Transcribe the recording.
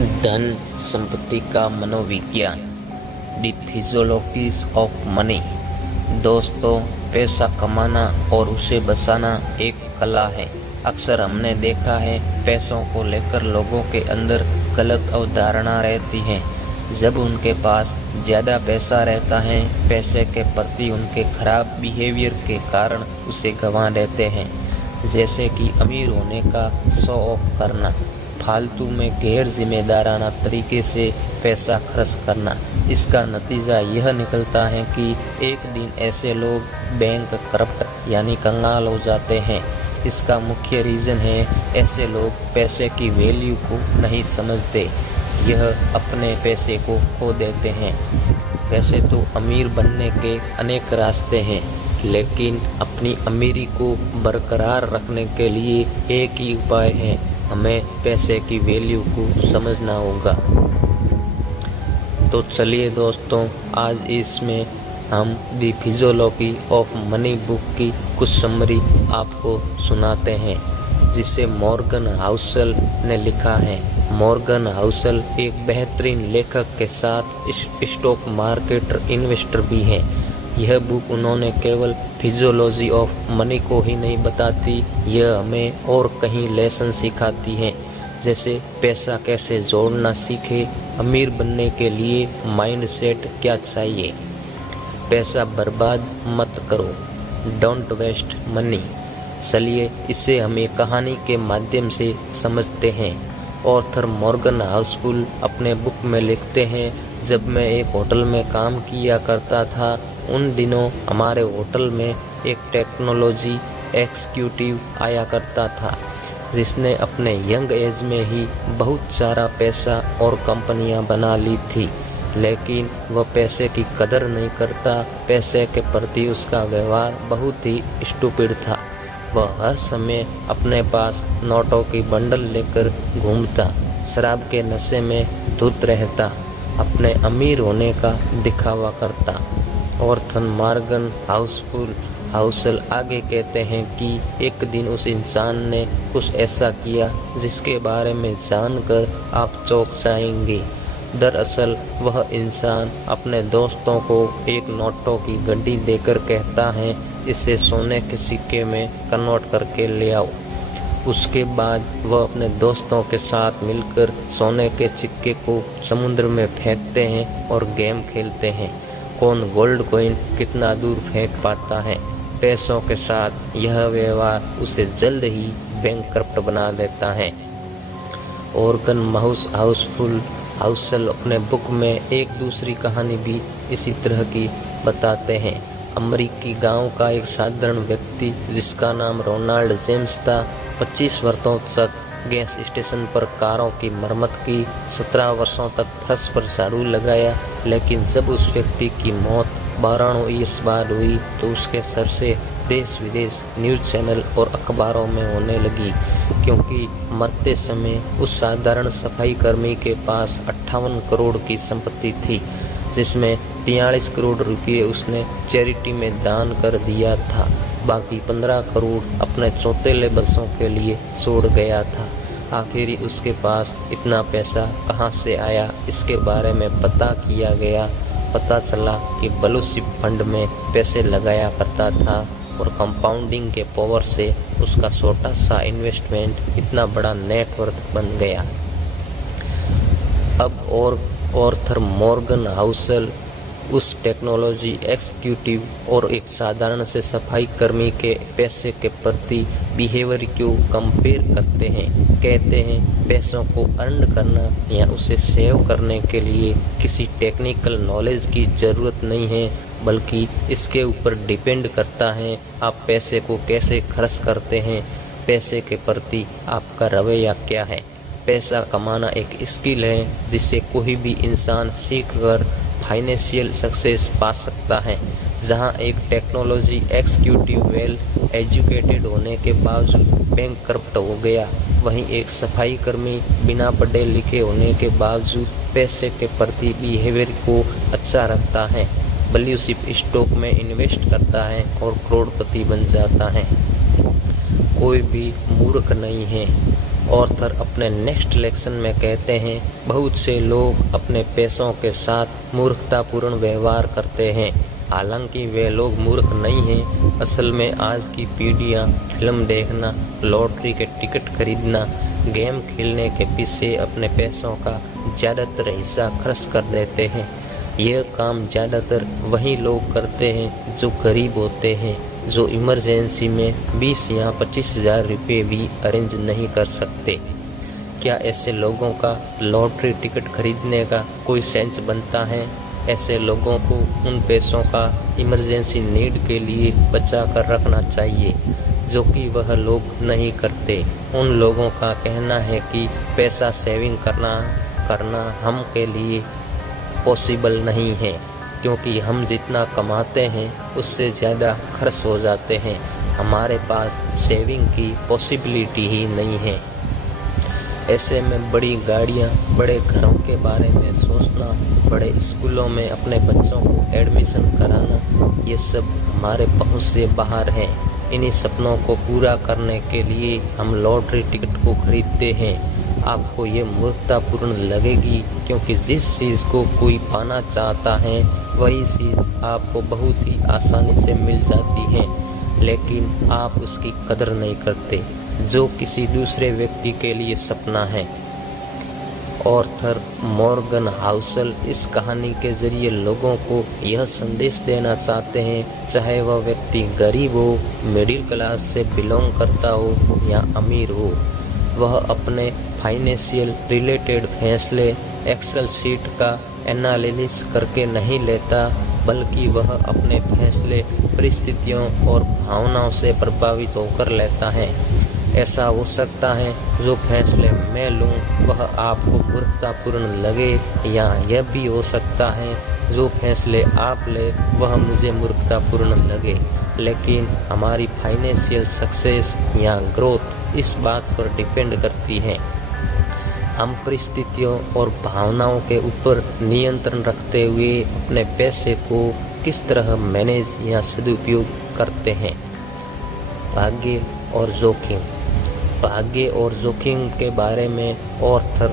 धन संपत्ति का मनोविज्ञान, द फिजियोलॉजीज ऑफ मनी। दोस्तों, पैसा कमाना और उसे बचाना एक कला है। अक्सर हमने देखा है पैसों को लेकर लोगों के अंदर गलत अवधारणा रहती है। जब उनके पास ज़्यादा पैसा रहता है, पैसे के प्रति उनके खराब बिहेवियर के कारण उसे गंवा देते हैं, जैसे कि अमीर होने का शो ऑफ करना, फालतू में गैर जिम्मेदाराना तरीके से पैसा खर्च करना। इसका नतीजा यह निकलता है कि एक दिन ऐसे लोग बैंक करप्ट यानी कंगाल हो जाते हैं। इसका मुख्य रीज़न है ऐसे लोग पैसे की वैल्यू को नहीं समझते, यह अपने पैसे को खो देते हैं। वैसे तो अमीर बनने के अनेक रास्ते हैं, लेकिन अपनी अमीरी को बरकरार रखने के लिए एक ही उपाय है, हमें पैसे की वैल्यू को समझना होगा। तो चलिए दोस्तों, आज इसमें हम the physiology of money book की कुछ समरी आपको सुनाते हैं, जिसे मॉर्गन हाउसल ने लिखा है। मॉर्गन हाउसल एक बेहतरीन लेखक के साथ स्टॉक मार्केट इन्वेस्टर भी हैं। यह बुक उन्होंने केवल फिजियोलॉजी ऑफ मनी को ही नहीं बताती, यह हमें और कहीं लेसन सिखाती है, जैसे पैसा कैसे जोड़ना सीखे, अमीर बनने के लिए माइंड सेट क्या चाहिए, पैसा बर्बाद मत करो, डोंट वेस्ट मनी। चलिए इसे हम एक कहानी के माध्यम से समझते हैं। ऑथर मॉर्गन हाउसल अपने बुक में लिखते हैं, जब मैं एक होटल में काम किया करता था, उन दिनों हमारे होटल में एक टेक्नोलॉजी एग्जीक्यूटिव आया करता था, जिसने अपने यंग एज में ही बहुत सारा पैसा और कंपनियां बना ली थी, लेकिन वह पैसे की कदर नहीं करता। पैसे के प्रति उसका व्यवहार बहुत ही स्टूपिड था। वह हर समय अपने पास नोटों की बंडल लेकर घूमता, शराब के नशे में धुत रहता, अपने अमीर होने का दिखावा करता। ऑर्थर मॉर्गन हाउसल आगे कहते हैं कि एक दिन उस इंसान ने कुछ ऐसा किया जिसके बारे में जानकर आप चौंक जाएंगे। दरअसल वह इंसान अपने दोस्तों को एक नोटों की गड्डी देकर कहता है, इसे सोने के सिक्के में कन्वर्ट करके ले आओ। उसके बाद वह अपने दोस्तों के साथ मिलकर सोने के सिक्के को समुद्र में फेंकते हैं और गेम खेलते हैं, कौन गोल्ड कॉइन कितना दूर फेंक पाता है। पैसों के साथ यह व्यवहार उसे जल्द ही बैंकक्रप्ट बना देता है। ऑर्गन हाउसल अपने बुक में एक दूसरी कहानी भी इसी तरह की बताते हैं। अमेरिकी गांव का एक साधारण व्यक्ति जिसका नाम रोनाल्ड जेम्स था, 25 वर्षों तक गैस स्टेशन पर कारों की मरम्मत की, 17 वर्षों तक फर्श पर झाड़ू लगाया, लेकिन जब उस व्यक्ति की मौत 92 ईयर्स बाद हुई तो उसके सर से देश विदेश न्यूज़ चैनल और अखबारों में होने लगी, क्योंकि मरते समय उस साधारण सफाई कर्मी के पास 58 करोड़ की संपत्ति थी, जिसमें 43 करोड़ रुपये उसने चैरिटी में दान कर दिया था। बाकी 15 करोड़ अपने चौतेले बच्चों के लिए छोड़ गया था। आखिर उसके पास इतना पैसा कहां से आया, इसके बारे में पता किया गया। पता चला कि ब्लू-चिप फंड में पैसे लगाया करता था और कंपाउंडिंग के पावर से उसका छोटा सा इन्वेस्टमेंट इतना बड़ा नेटवर्थ बन गया। अब और ऑर्थर मॉर्गन हाउसल उस टेक्नोलॉजी एग्जीक्यूटिव और एक साधारण से सफाई कर्मी के पैसे के प्रति बिहेवियर को कंपेयर करते हैं। कहते हैं पैसों को अर्न करना या उसे सेव करने के लिए किसी टेक्निकल नॉलेज की ज़रूरत नहीं है, बल्कि इसके ऊपर डिपेंड करता है आप पैसे को कैसे खर्च करते हैं, पैसे के प्रति आपका रवैया क्या है। पैसा कमाना एक स्किल है जिसे कोई भी इंसान सीखकर फाइनेंशियल सक्सेस पा सकता है। जहां एक टेक्नोलॉजी एग्जीक्यूटिव वेल एजुकेटेड होने के बावजूद बैंकक्रप्ट हो गया, वहीं एक सफाई कर्मी बिना पढ़े लिखे होने के बावजूद पैसे के प्रति बिहेवियर को अच्छा रखता है, ब्लू-चिप स्टॉक में इन्वेस्ट करता है और करोड़पति बन जाता है। कोई भी मूर्ख नहीं है। ऑर्थर अपने नेक्स्ट लेक्शन में कहते हैं, बहुत से लोग अपने पैसों के साथ मूर्खतापूर्ण व्यवहार करते हैं। हालांकि वे लोग मूर्ख नहीं हैं। असल में आज की पीढ़ियाँ फिल्म देखना, लॉटरी के टिकट खरीदना, गेम खेलने के पीछे अपने पैसों का ज़्यादातर हिस्सा खर्च कर देते हैं। यह काम ज़्यादातर वही लोग करते हैं जो गरीब होते हैं, जो इमरजेंसी में 20 या 25,000 रुपये भी अरेंज नहीं कर सकते। क्या ऐसे लोगों का लॉटरी टिकट खरीदने का कोई सेंस बनता है? ऐसे लोगों को उन पैसों का इमरजेंसी नीड के लिए बचा कर रखना चाहिए, जो कि वह लोग नहीं करते। उन लोगों का कहना है कि पैसा सेविंग करना हम के लिए पॉसिबल नहीं है, क्योंकि हम जितना कमाते हैं उससे ज़्यादा खर्च हो जाते हैं। हमारे पास सेविंग की पॉसिबिलिटी ही नहीं है। ऐसे में बड़ी गाड़ियाँ, बड़े घरों के बारे में सोचना, बड़े स्कूलों में अपने बच्चों को एडमिशन कराना, ये सब हमारे पहुँच से बाहर है। इन्हीं सपनों को पूरा करने के लिए हम लॉटरी टिकट को खरीदते हैं। आपको ये मूर्खतापूर्ण लगेगी, क्योंकि जिस चीज़ को कोई पाना चाहता है वही चीज़ आपको बहुत ही आसानी से मिल जाती है, लेकिन आप उसकी कदर नहीं करते, जो किसी दूसरे व्यक्ति के लिए सपना है। ऑर्थर मॉर्गन हाउसल इस कहानी के जरिए लोगों को यह संदेश देना चाहते हैं, चाहे वह व्यक्ति गरीब हो, मिडिल क्लास से बिलोंग करता हो या अमीर हो, वह अपने फाइनेंशियल रिलेटेड फैसले एक्सेल शीट का एनालिसिस करके नहीं लेता, बल्कि वह अपने फैसले परिस्थितियों और भावनाओं से प्रभावित होकर लेता है। ऐसा हो सकता है जो फैसले मैं लूँ वह आपको मूर्खतापूर्ण लगे, या यह भी हो सकता है जो फैसले आप ले वह मुझे मूर्खतापूर्ण लगे। लेकिन हमारी फाइनेंशियल सक्सेस या ग्रोथ इस बात पर डिपेंड करती है हम परिस्थितियों और भावनाओं के ऊपर नियंत्रण रखते हुए अपने पैसे को किस तरह मैनेज या सदुपयोग करते हैं। भाग्य और जोखिम के बारे में ऑर्थर